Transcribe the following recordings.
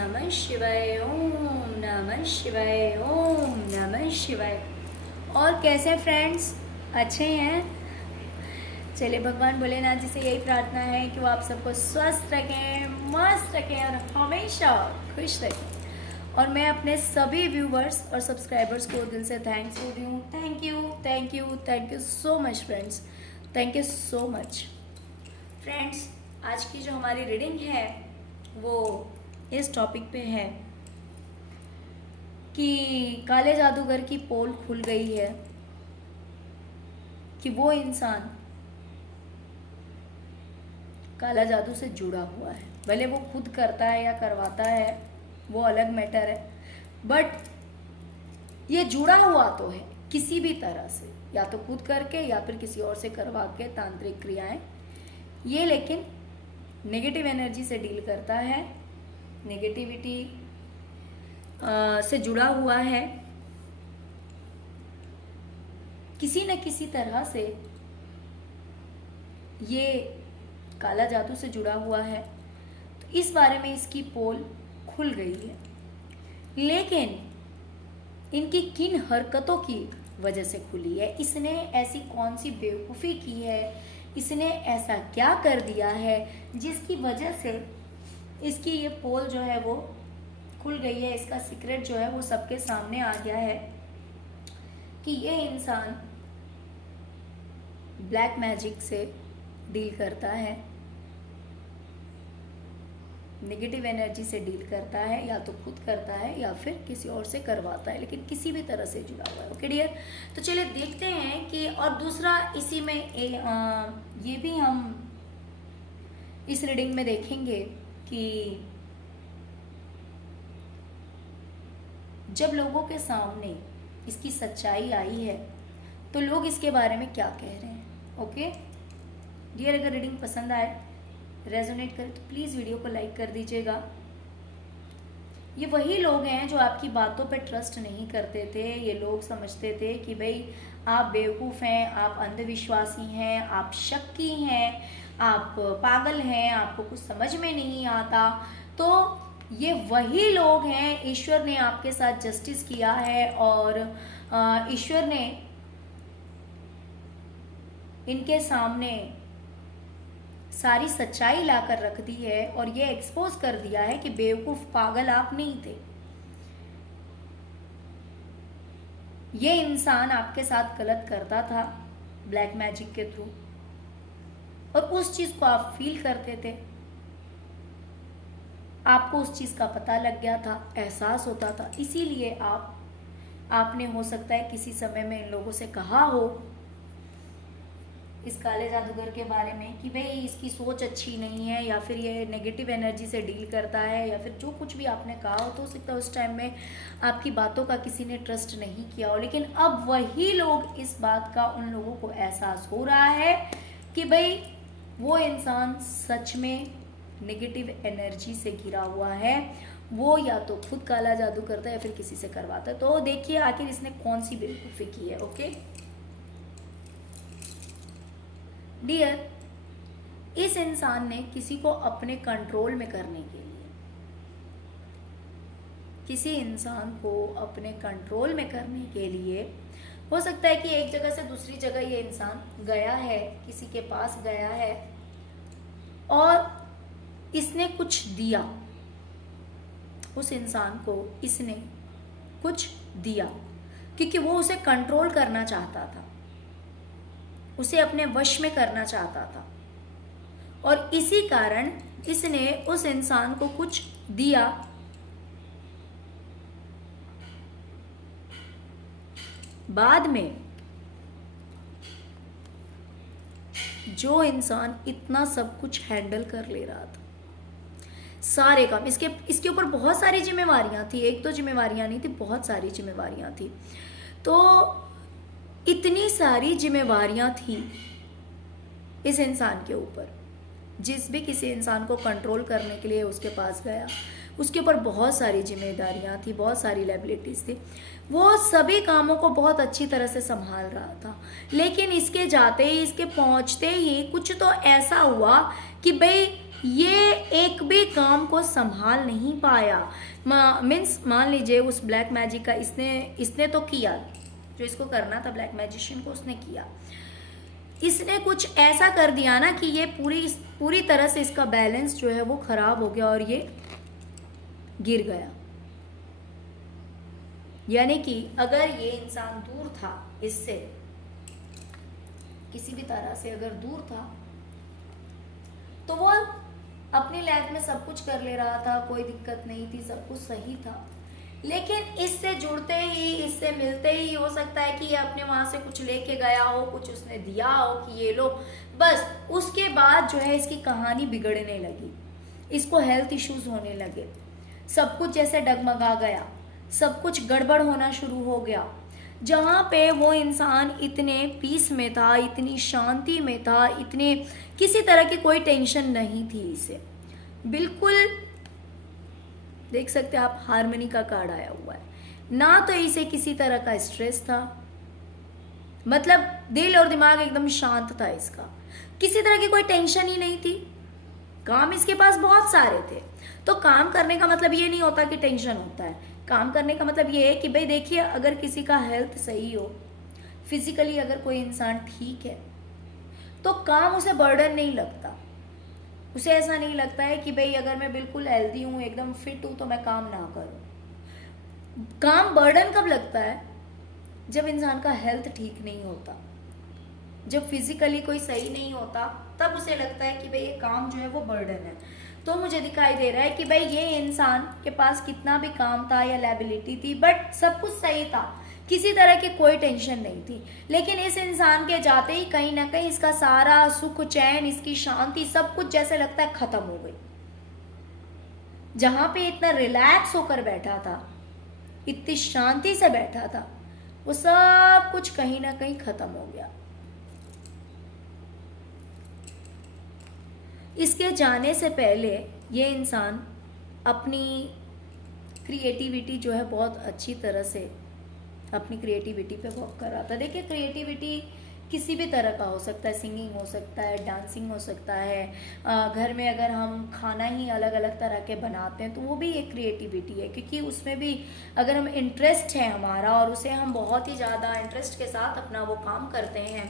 नमः शिवाय, ओम नमः शिवाय, ओम नमः शिवाय। और कैसे फ्रेंड्स, अच्छे हैं? चलिए, भगवान भोलेनाथ जी से यही प्रार्थना है कि वो आप सबको स्वस्थ रखें, मस्त रखें और हमेशा खुश रखें। और मैं अपने सभी व्यूवर्स और सब्सक्राइबर्स को दिल से थैंक्स बोल रही हूँ। Thank you, thank you, thank you so much friends, thank you so much friends. आज की जो हमारी रीडिंग है वो इस टॉपिक पे है कि काले जादूगर की पोल खुल गई है कि वो इंसान काला जादू से जुड़ा हुआ है। भले वो खुद करता है या करवाता है, वो अलग मैटर है, बट ये जुड़ा हुआ तो है किसी भी तरह से, या तो खुद करके या फिर किसी और से करवा के तांत्रिक क्रियाएं। ये लेकिन नेगेटिव एनर्जी से डील करता है, नेगेटिविटी से जुड़ा हुआ है, किसी न किसी तरह से ये काला जादू से जुड़ा हुआ है। तो इस बारे में इसकी पोल खुल गई है, लेकिन इनकी किन हरकतों की वजह से खुली है, इसने ऐसी कौन सी बेवकूफ़ी की है, इसने ऐसा क्या कर दिया है जिसकी वजह से इसकी ये पोल जो है वो खुल गई है। इसका सीक्रेट जो है वो सबके सामने आ गया है कि ये इंसान ब्लैक मैजिक से डील करता है, नेगेटिव एनर्जी से डील करता है, या तो खुद करता है या फिर किसी और से करवाता है, लेकिन किसी भी तरह से जुड़ा हुआ है। ओके डियर, तो चलिए देखते हैं कि और दूसरा इसी में ये भी हम इस रीडिंग में देखेंगे कि जब लोगों के सामने इसकी सच्चाई आई है तो लोग इसके बारे में क्या कह रहे हैं। ओके डियर, अगर रीडिंग पसंद आए, रेजोनेट करे तो प्लीज़ वीडियो को लाइक कर दीजिएगा। ये वही लोग हैं जो आपकी बातों पे ट्रस्ट नहीं करते थे। ये लोग समझते थे कि भाई आप बेवकूफ़ हैं, आप अंधविश्वासी हैं, आप शक्की हैं, आप पागल हैं, आपको कुछ समझ में नहीं आता। तो ये वही लोग हैं। ईश्वर ने आपके साथ जस्टिस किया है और ईश्वर ने इनके सामने सारी सच्चाई लाकर रख दी है और ये एक्सपोज कर दिया है कि बेवकूफ पागल आप नहीं थे। ये इंसान आपके साथ गलत करता था ब्लैक मैजिक के थ्रू, और उस चीज को आप फील करते थे, आपको उस चीज का पता लग गया था, एहसास होता था। इसीलिए आपने हो सकता है किसी समय में इन लोगों से कहा हो इस काले जादूगर के बारे में कि भाई इसकी सोच अच्छी नहीं है, या फिर ये नेगेटिव एनर्जी से डील करता है, या फिर जो कुछ भी आपने कहा हो। तो सकता है उस टाइम में आपकी बातों का किसी ने ट्रस्ट नहीं किया हो, लेकिन अब वही लोग, इस बात का उन लोगों को एहसास हो रहा है कि भाई वो इंसान सच में नेगेटिव एनर्जी से घिरा हुआ है। वो या तो खुद काला जादू करता है या फिर किसी से करवाता है। तो देखिए आखिर इसने कौन सी बेवकूफ़ी की है। ओके डियर, इस इंसान ने किसी को अपने कंट्रोल में करने के लिए, किसी इंसान को अपने कंट्रोल में करने के लिए, हो सकता है कि एक जगह से दूसरी जगह ये इंसान गया है, किसी के पास गया है और इसने कुछ दिया, उस इंसान को इसने कुछ दिया क्योंकि वो उसे कंट्रोल करना चाहता था, उसे अपने वश में करना चाहता था, और इसी कारण इसने उस इंसान को कुछ दिया। बाद में जो इंसान इतना सब कुछ हैंडल कर ले रहा था, सारे काम, इसके ऊपर बहुत सारी जिम्मेवारियां थी, एक तो जिम्मेवारियां नहीं थी, बहुत सारी जिम्मेवारियां थी। तो इतनी सारी जिम्मेवारियां थी इस इंसान के ऊपर, जिस भी किसी इंसान को कंट्रोल करने के लिए उसके पास गया, उसके ऊपर बहुत सारी जिम्मेदारियां थी, बहुत सारी लायबिलिटीज थी। वो सभी कामों को बहुत अच्छी तरह से संभाल रहा था, लेकिन इसके जाते ही, इसके पहुंचते ही कुछ तो ऐसा हुआ कि भाई ये एक भी काम को संभाल नहीं पाया। मीन्स मान लीजिए उस ब्लैक मैजिक का इसने तो किया, जो इसको करना था ब्लैक मैजिशियन को उसने किया। इसने कुछ ऐसा कर दिया ना कि ये पूरी तरह से इसका बैलेंस जो है वो खराब हो गया और ये गिर गया। यानी कि अगर ये इंसान दूर था इससे, किसी भी तरह से अगर दूर था, तो वो अपनी लाइफ में सब कुछ कर ले रहा था, कोई दिक्कत नहीं थी, सब कुछ सही था। लेकिन इससे जुड़ते ही, इससे मिलते ही हो सकता है कि ये अपने वहां से कुछ लेके गया हो, कुछ उसने दिया हो कि ये लो, बस उसके बाद जो है इसकी कहानी बिगड़ने लगी, इसको हेल्थ इश्यूज होने लगे, सब कुछ जैसे डगमगा गया, सब कुछ गड़बड़ होना शुरू हो गया। जहाँ पे वो इंसान इतने पीस में था, इतनी शांति में था, इतने किसी तरह की कोई टेंशन नहीं थी इसे, बिल्कुल देख सकते हैं आप हार्मनी का कार्ड आया हुआ है ना, तो इसे किसी तरह का स्ट्रेस था, मतलब दिल और दिमाग एकदम शांत था इसका, किसी तरह की कोई टेंशन ही नहीं थी। काम इसके पास बहुत सारे थे, तो काम करने का मतलब ये नहीं होता कि टेंशन होता है। काम करने का मतलब ये है कि भाई देखिए, अगर किसी का हेल्थ सही हो, फिजिकली अगर कोई इंसान ठीक है, तो काम उसे बर्डन नहीं लगता। उसे ऐसा नहीं लगता है कि भाई अगर मैं बिल्कुल हेल्दी हूँ, एकदम फिट हूँ, तो मैं काम ना करूँ। काम बर्डन कब लगता है? जब इंसान का हेल्थ ठीक नहीं होता, जब फिजिकली कोई सही नहीं होता, तब उसे लगता है कि भाई ये काम जो है वो बर्डन है। तो मुझे दिखाई दे रहा है कि भाई ये इंसान के पास कितना भी काम था या लायबिलिटी थी, बट सब कुछ सही था, किसी तरह की कोई टेंशन नहीं थी। लेकिन इस इंसान के जाते ही कहीं ना कहीं इसका सारा सुख, चैन, इसकी शांति, सब कुछ जैसे लगता है खत्म हो गई। जहां पे इतना रिलैक्स होकर बैठा था, इतनी शांति से बैठा था, वो सब कुछ कहीं ना कहीं खत्म हो गया। इसके जाने से पहले ये इंसान अपनी क्रिएटिविटी जो है बहुत अच्छी तरह से अपनी क्रिएटिविटी पे वर्क कर रहा था। देखिए, क्रिएटिविटी किसी भी तरह का हो सकता है, सिंगिंग हो सकता है, डांसिंग हो सकता है, घर में अगर हम खाना ही अलग अलग तरह के बनाते हैं तो वो भी एक क्रिएटिविटी है, क्योंकि उसमें भी अगर हम इंटरेस्ट है हमारा और उसे हम बहुत ही ज़्यादा इंटरेस्ट के साथ अपना वो काम करते हैं,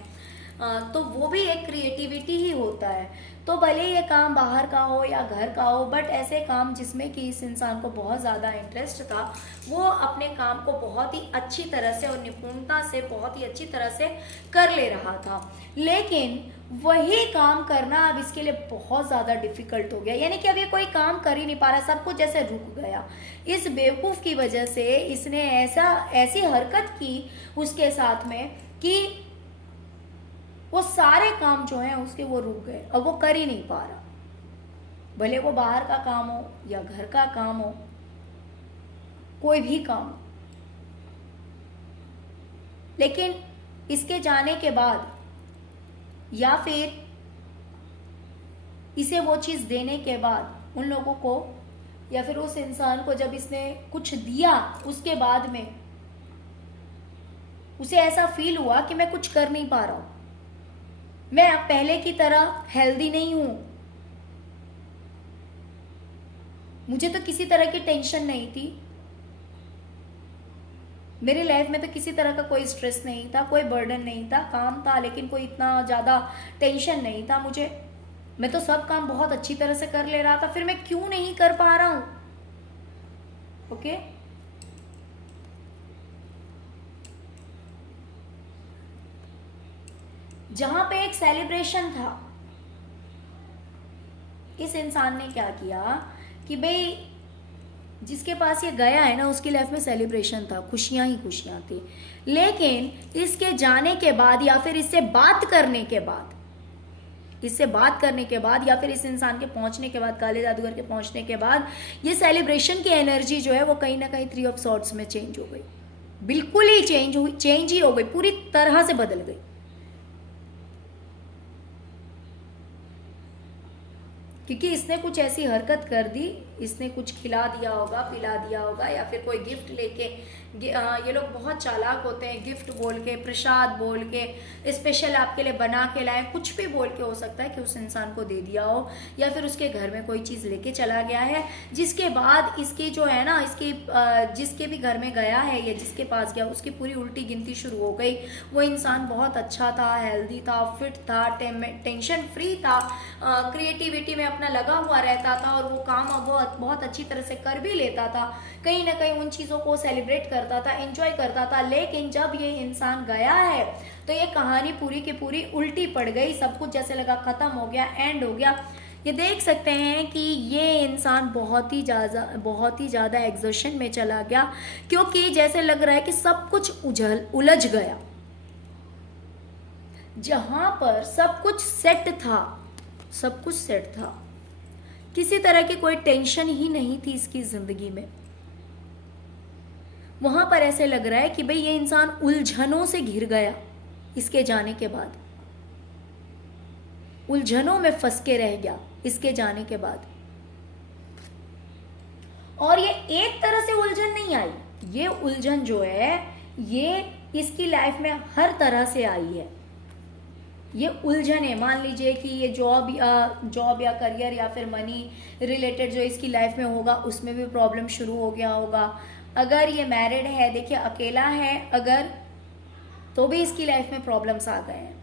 तो वो भी एक क्रिएटिविटी ही होता है। तो भले ये काम बाहर का हो या घर का हो, बट ऐसे काम जिसमें कि इस इंसान को बहुत ज़्यादा इंटरेस्ट था, वो अपने काम को बहुत ही अच्छी तरह से और निपुणता से बहुत ही अच्छी तरह से कर ले रहा था। लेकिन वही काम करना अब इसके लिए बहुत ज़्यादा डिफिकल्ट हो गया, यानी कि अब ये कोई काम कर ही नहीं पा रहा, सब कुछ जैसे रुक गया। इस बेवकूफ़ की वजह से इसने ऐसी हरकत की उसके साथ में कि वो सारे काम जो हैं उसके वो रुक गए और वो कर ही नहीं पा रहा, भले वो बाहर का काम हो या घर का काम हो, कोई भी काम हो। लेकिन इसके जाने के बाद या फिर इसे वो चीज़ देने के बाद उन लोगों को, या फिर उस इंसान को जब इसने कुछ दिया, उसके बाद में उसे ऐसा फील हुआ कि मैं कुछ कर नहीं पा रहा हूं, मैं अब पहले की तरह हेल्दी नहीं हूं, मुझे तो किसी तरह की टेंशन नहीं थी, मेरी लाइफ में तो किसी तरह का कोई स्ट्रेस नहीं था, कोई बर्डन नहीं था, काम था लेकिन कोई इतना ज़्यादा टेंशन नहीं था मुझे, मैं तो सब काम बहुत अच्छी तरह से कर ले रहा था, फिर मैं क्यों नहीं कर पा रहा हूं? ओके, जहां पे एक सेलिब्रेशन था, इस इंसान ने क्या किया कि भाई जिसके पास ये गया है ना, उसकी लाइफ में सेलिब्रेशन था, खुशियां ही खुशियां थी। लेकिन इसके जाने के बाद या फिर इससे बात करने के बाद, या फिर इस इंसान के पहुंचने के बाद, काले जादूगर के पहुंचने के बाद, ये सेलिब्रेशन की एनर्जी जो है वो कहीं ना कहीं 3 ऑफ सॉर्ड्स में चेंज हो गई, बिल्कुल ही चेंज ही हो गई, पूरी तरह से बदल गई। क्योंकि इसने कुछ ऐसी हरकत कर दी, इसने कुछ खिला दिया होगा, पिला दिया होगा, या फिर कोई गिफ्ट लेके, ये लोग बहुत चालाक होते हैं, गिफ्ट बोल के, प्रसाद बोल के, स्पेशल आपके लिए बना के लाए, कुछ भी बोल के हो सकता है कि उस इंसान को दे दिया हो, या फिर उसके घर में कोई चीज़ लेके चला गया है, जिसके बाद इसकी जो है ना, इसकी जिसके भी घर में गया है या जिसके पास गया उसकी पूरी उल्टी गिनती शुरू हो गई। वो इंसान बहुत अच्छा था, हेल्दी था, फिट था, टेंशन फ्री था, क्रिएटिविटी में अपना लगा हुआ रहता था, और वो काम बहुत अच्छी तरह से कर भी लेता था, कहीं ना कहीं उन चीज़ों को सेलिब्रेट करता था, एंजॉय करता था। लेकिन जब ये इंसान गया है तो ये कहानी पूरी की पूरी उल्टी पड़ गई, सब कुछ जैसे लगा खत्म हो गया, एंड हो गया। ये देख सकते हैं कि ये इंसान बहुत ही ज़्यादा एग्जॉशन में चला गया, क्योंकि जैसे लग रहा है कि सब कुछ उलझ गया। जहां पर सब कुछ सेट था, सब कुछ सेट था, किसी तरह की कोई टेंशन ही नहीं थी इसकी जिंदगी में, वहां पर ऐसे लग रहा है कि भाई ये इंसान उलझनों से घिर गया। इसके जाने के बाद उलझनों में फंस के रह गया इसके जाने के बाद। और ये एक तरह से उलझन नहीं आई, ये उलझन जो है ये इसकी लाइफ में हर तरह से आई है। ये उलझन है, मान लीजिए कि ये जॉब या करियर या फिर मनी रिलेटेड जो इसकी लाइफ में होगा उसमें भी प्रॉब्लम शुरू हो गया होगा। अगर ये मैरिड है, देखिए अकेला है अगर, तो भी इसकी लाइफ में प्रॉब्लम्स आ गए हैं।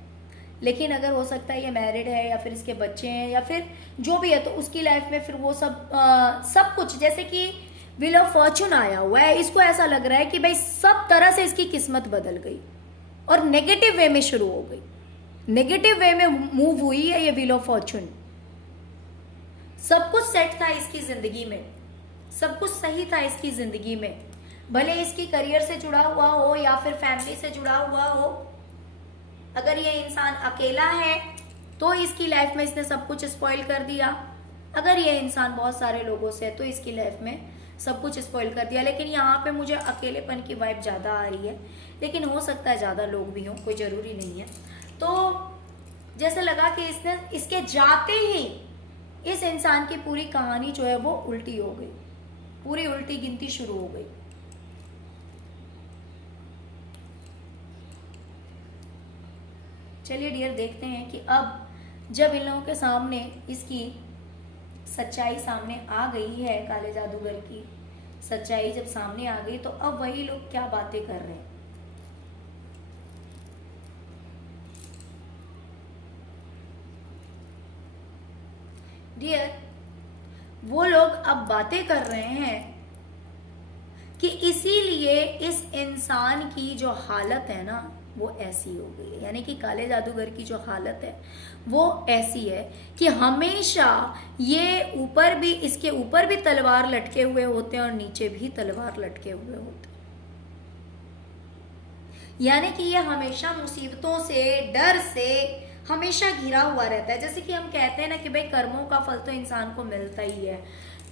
लेकिन अगर हो सकता है ये मैरिड है या फिर इसके बच्चे हैं या फिर जो भी है, तो उसकी लाइफ में फिर वो सब कुछ, जैसे कि व्हील ऑफ फॉर्चून आया हुआ है, इसको ऐसा लग रहा है कि भाई सब तरह से इसकी किस्मत बदल गई और नेगेटिव वे में शुरू हो गई, नेगेटिव वे में मूव हुई है ये व्हील ऑफ फॉर्चून। सब कुछ सेट था इसकी जिंदगी में, सब कुछ सही था इसकी जिंदगी में, भले इसकी करियर से जुड़ा हुआ हो या फिर फैमिली से जुड़ा हुआ हो। अगर ये इंसान अकेला है तो इसकी लाइफ में इसने सब कुछ स्पॉइल कर दिया, अगर ये इंसान बहुत सारे लोगों से है तो इसकी लाइफ में सब कुछ स्पॉइल कर दिया। लेकिन यहाँ पे मुझे अकेलेपन की वाइब ज़्यादा आ रही है, लेकिन हो सकता है ज़्यादा लोग भी हों, कोई ज़रूरी नहीं है। तो जैसे लगा कि इसने इसके जाते ही इस इंसान की पूरी कहानी जो है वो उल्टी हो गई, पूरी उल्टी गिनती शुरू हो गई। चलिए डियर, देखते हैं कि अब जब इन लोगों के सामने इसकी सच्चाई सामने आ गई है, काले जादूगर की सच्चाई जब सामने आ गई, तो अब वही लोग क्या बातें कर रहे हैं। डियर, वो लोग अब बातें कर रहे हैं कि इसीलिए इस इंसान की जो हालत है ना वो ऐसी हो गई है, यानी कि काले जादूगर की जो हालत है वो ऐसी है कि हमेशा ये ऊपर भी, इसके ऊपर भी तलवार लटके हुए होते हैं और नीचे भी तलवार लटके हुए होते हैं। यानी कि ये हमेशा मुसीबतों से, डर से हमेशा घिरा हुआ रहता है। जैसे कि हम कहते हैं ना कि भाई कर्मों का फल तो इंसान को मिलता ही है।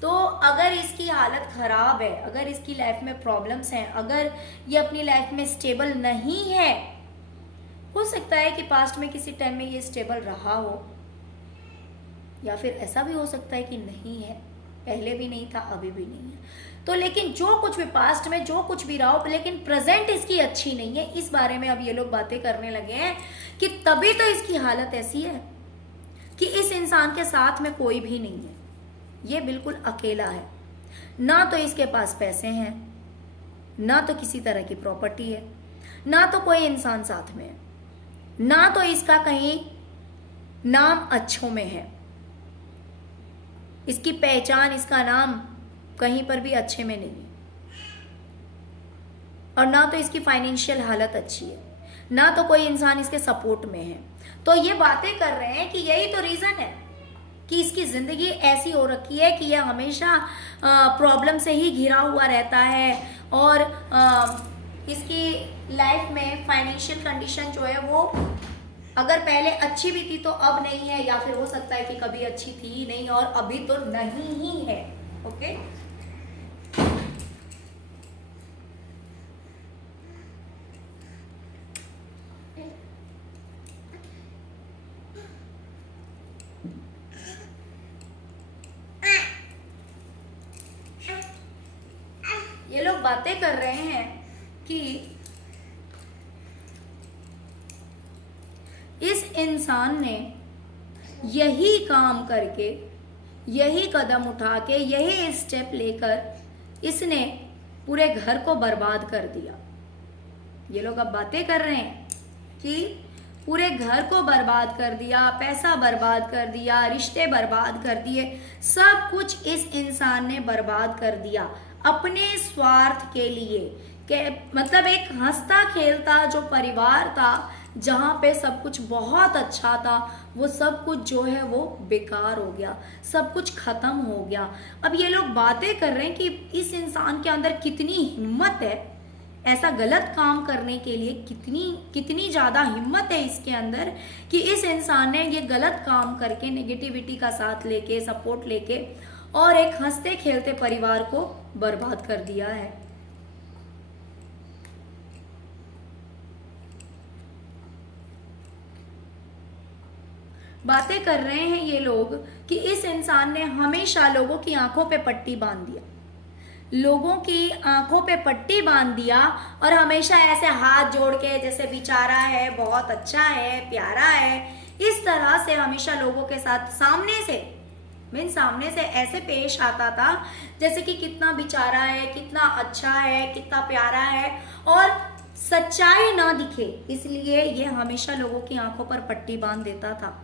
तो अगर इसकी हालत खराब है, अगर इसकी लाइफ में प्रॉब्लम्स हैं, अगर ये अपनी लाइफ में स्टेबल नहीं है, हो सकता है कि पास्ट में किसी टाइम में ये स्टेबल रहा हो, या फिर ऐसा भी हो सकता है कि नहीं है, पहले भी नहीं था अभी भी नहीं है। तो लेकिन जो कुछ भी पास्ट में जो कुछ भी रहा हो, लेकिन प्रेजेंट इसकी अच्छी नहीं है, इस बारे में अब ये लोग बातें करने लगे हैं कि तभी तो इसकी हालत ऐसी है कि इस इंसान के साथ में कोई भी नहीं है, ये बिल्कुल अकेला है। ना तो इसके पास पैसे हैं, ना तो किसी तरह की प्रॉपर्टी है, ना तो कोई इंसान साथ में है, ना तो इसका कहीं नाम अच्छों में है, इसकी पहचान, इसका नाम कहीं पर भी अच्छे में नहीं है, और ना तो इसकी फाइनेंशियल हालत अच्छी है, ना तो कोई इंसान इसके सपोर्ट में है। तो ये बातें कर रहे हैं कि यही तो रीजन है कि इसकी जिंदगी ऐसी हो रखी है कि यह हमेशा प्रॉब्लम से ही घिरा हुआ रहता है, और इसकी लाइफ में फाइनेंशियल कंडीशन जो है वो अगर पहले अच्छी भी थी तो अब नहीं है, या फिर हो सकता है कि कभी अच्छी थी ही नहीं और अभी तो नहीं ही है। ओके, बातें कर रहे हैं कि इस इंसान ने यही काम करके, यही कदम उठा के, यही स्टेप लेकर इसने पूरे घर को बर्बाद कर दिया। ये लोग अब बातें कर रहे हैं कि पूरे घर को बर्बाद कर दिया, पैसा बर्बाद कर दिया, रिश्ते बर्बाद कर दिए, सब कुछ इस इंसान ने बर्बाद कर दिया अपने स्वार्थ के लिए। के मतलब एक हंसता खेलता जो परिवार था, जहाँ पे सब कुछ बहुत अच्छा था, वो सब कुछ जो है वो बेकार हो गया, सब कुछ खत्म हो गया। अब ये लोग बातें कर रहे हैं कि इस इंसान के अंदर कितनी हिम्मत है ऐसा गलत काम करने के लिए, कितनी ज़्यादा हिम्मत है इसके अंदर कि इस इंसान ने ये गलत काम करके, नेगेटिविटी का साथ लेके, सपोर्ट लेके और एक हंसते खेलते परिवार को बर्बाद कर दिया है। बातें कर रहे हैं ये लोग कि इस इंसान ने हमेशा लोगों की आंखों पे पट्टी बांध दिया, लोगों की आंखों पे पट्टी बांध दिया और हमेशा ऐसे हाथ जोड़ के जैसे बेचारा है, बहुत अच्छा है, प्यारा है, इस तरह से हमेशा लोगों के साथ सामने से ऐसे पेश आता था जैसे कि कितना बेचारा है, कितना अच्छा है, कितना प्यारा है और सच्चाई ना दिखे, इसलिए ये हमेशा लोगों की आंखों पर पट्टी बांध देता था।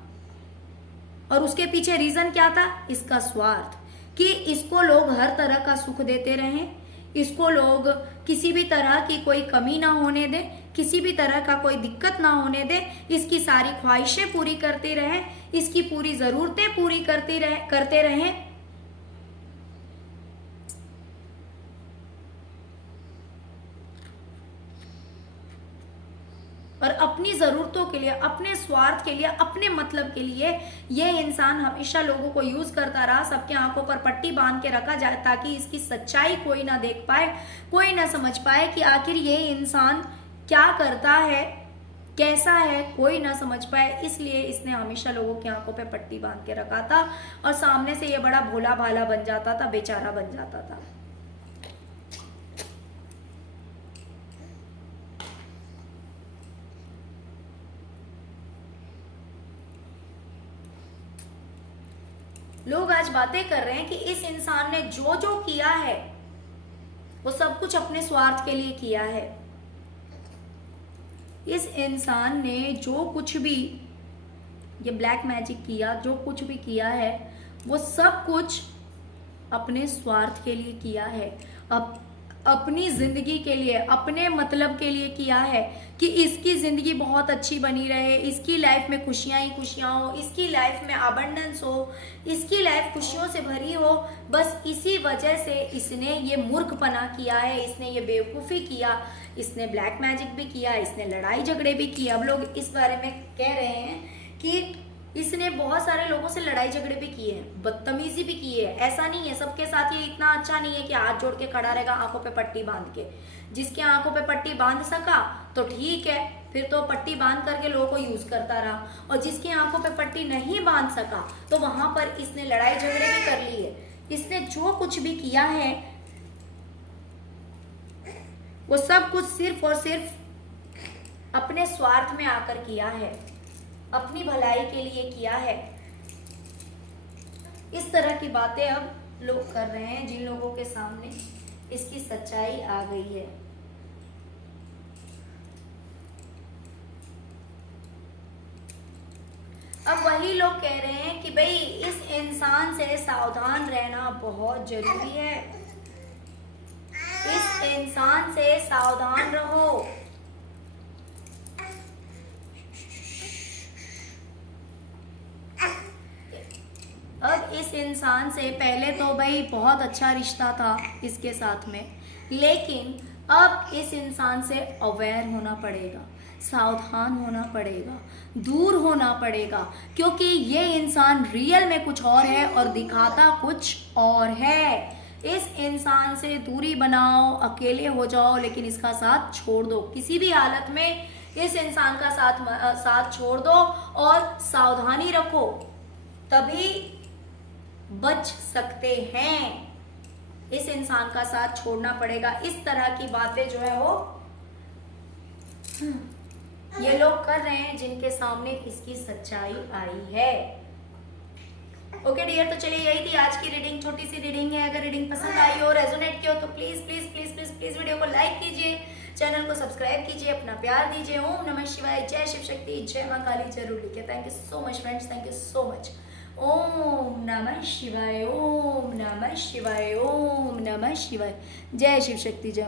और उसके पीछे रीजन क्या था? इसका स्वार्थ, कि इसको लोग हर तरह का सुख देते रहें, इसको लोग किसी भी तरह की कोई कमी ना होने दें, किसी भी तरह का कोई दिक्कत ना होने दें, इसकी सारी ख्वाहिशें पूरी करते रहें, इसकी पूरी जरूरतें पूरी करते रहें। और अपनी ज़रूरतों के लिए, अपने स्वार्थ के लिए, अपने मतलब के लिए ये इंसान हमेशा लोगों को यूज़ करता रहा, सबके आंखों पर पट्टी बांध के रखा जाए ताकि इसकी सच्चाई कोई ना देख पाए, कोई ना समझ पाए कि आखिर ये इंसान क्या करता है, कैसा है, कोई ना समझ पाए। इसलिए इसने हमेशा लोगों की आंखों पे पट्टी बांध के रखा था और सामने से ये बड़ा भोला भाला बन जाता था, बेचारा बन जाता था। लोग आज बातें कर रहे हैं कि इस इंसान ने जो जो किया है वो सब कुछ अपने स्वार्थ के लिए किया है। इस इंसान ने जो कुछ भी ये ब्लैक मैजिक किया, जो कुछ भी किया है, वो सब कुछ अपने स्वार्थ के लिए किया है, अपनी जिंदगी के लिए, अपने मतलब के लिए किया है कि इसकी जिंदगी बहुत अच्छी बनी रहे, इसकी लाइफ में खुशियां ही खुशियां हो, इसकी लाइफ में अबंडेंस हो, इसकी लाइफ खुशियों से भरी हो। बस इसी वजह से इसने ये मूर्खपना किया है, इसने ये बेवकूफ़ी किया, इसने ब्लैक मैजिक भी किया, इसने लड़ाई झगड़े भी किए। अब लोग इस बारे में कह रहे हैं कि इसने बहुत सारे लोगों से लड़ाई झगड़े भी किए हैं, बदतमीजी भी की है। ऐसा नहीं है, सबके साथ ये इतना अच्छा नहीं है कि हाथ जोड़ के खड़ा रहेगा आंखों पे पट्टी बांध के। जिसके आंखों पे पट्टी बांध सका तो ठीक है, फिर तो पट्टी बांध करके लोगों को यूज करता रहा, और जिसकी आंखों पे पट्टी नहीं बांध सका तो वहां पर इसने लड़ाई झगड़े भी कर लिए। इसने जो कुछ भी किया है वो सब कुछ सिर्फ और सिर्फ अपने स्वार्थ में आकर किया है, अपनी भलाई के लिए किया है। इस तरह की बातें अब लोग कर रहे हैं जिन लोगों के सामने इसकी सच्चाई आ गई है। अब वही लोग कह रहे हैं कि भाई इस इंसान से सावधान रहना बहुत जरूरी है, इस इंसान से सावधान रहो। अब इस इंसान से पहले तो भाई बहुत अच्छा रिश्ता था इसके साथ में, लेकिन अब इस इंसान से अवेयर होना पड़ेगा, सावधान होना पड़ेगा, दूर होना पड़ेगा, क्योंकि ये इंसान रियल में कुछ और है और दिखाता कुछ और है। इस इंसान से दूरी बनाओ, अकेले हो जाओ, लेकिन इसका साथ छोड़ दो। किसी भी हालत में इस इंसान का साथ छोड़ दो और सावधानी रखो, तभी बच सकते हैं। इस इंसान का साथ छोड़ना पड़ेगा। इस तरह की बातें जो है वो ये लोग कर रहे हैं जिनके सामने इसकी सच्चाई आई है। ओके डियर, तो चलिए यही थी आज की रीडिंग, छोटी सी रीडिंग है। अगर रीडिंग पसंद आई हो, रेजोनेट किया हो, तो please please please please please video को लाइक कीजिए, चैनल को सब्सक्राइब कीजिए, अपना प्यार दीजिए। ओम नमः शिवाय, जय शिव शक्ति, जय मां काली जरूर लिखिए। Thank you so much friends, thank you so much. ओम नमः शिवाय, ओम नमः शिवाय, ओम नमः शिवाय, जय शिव शक्ति, जय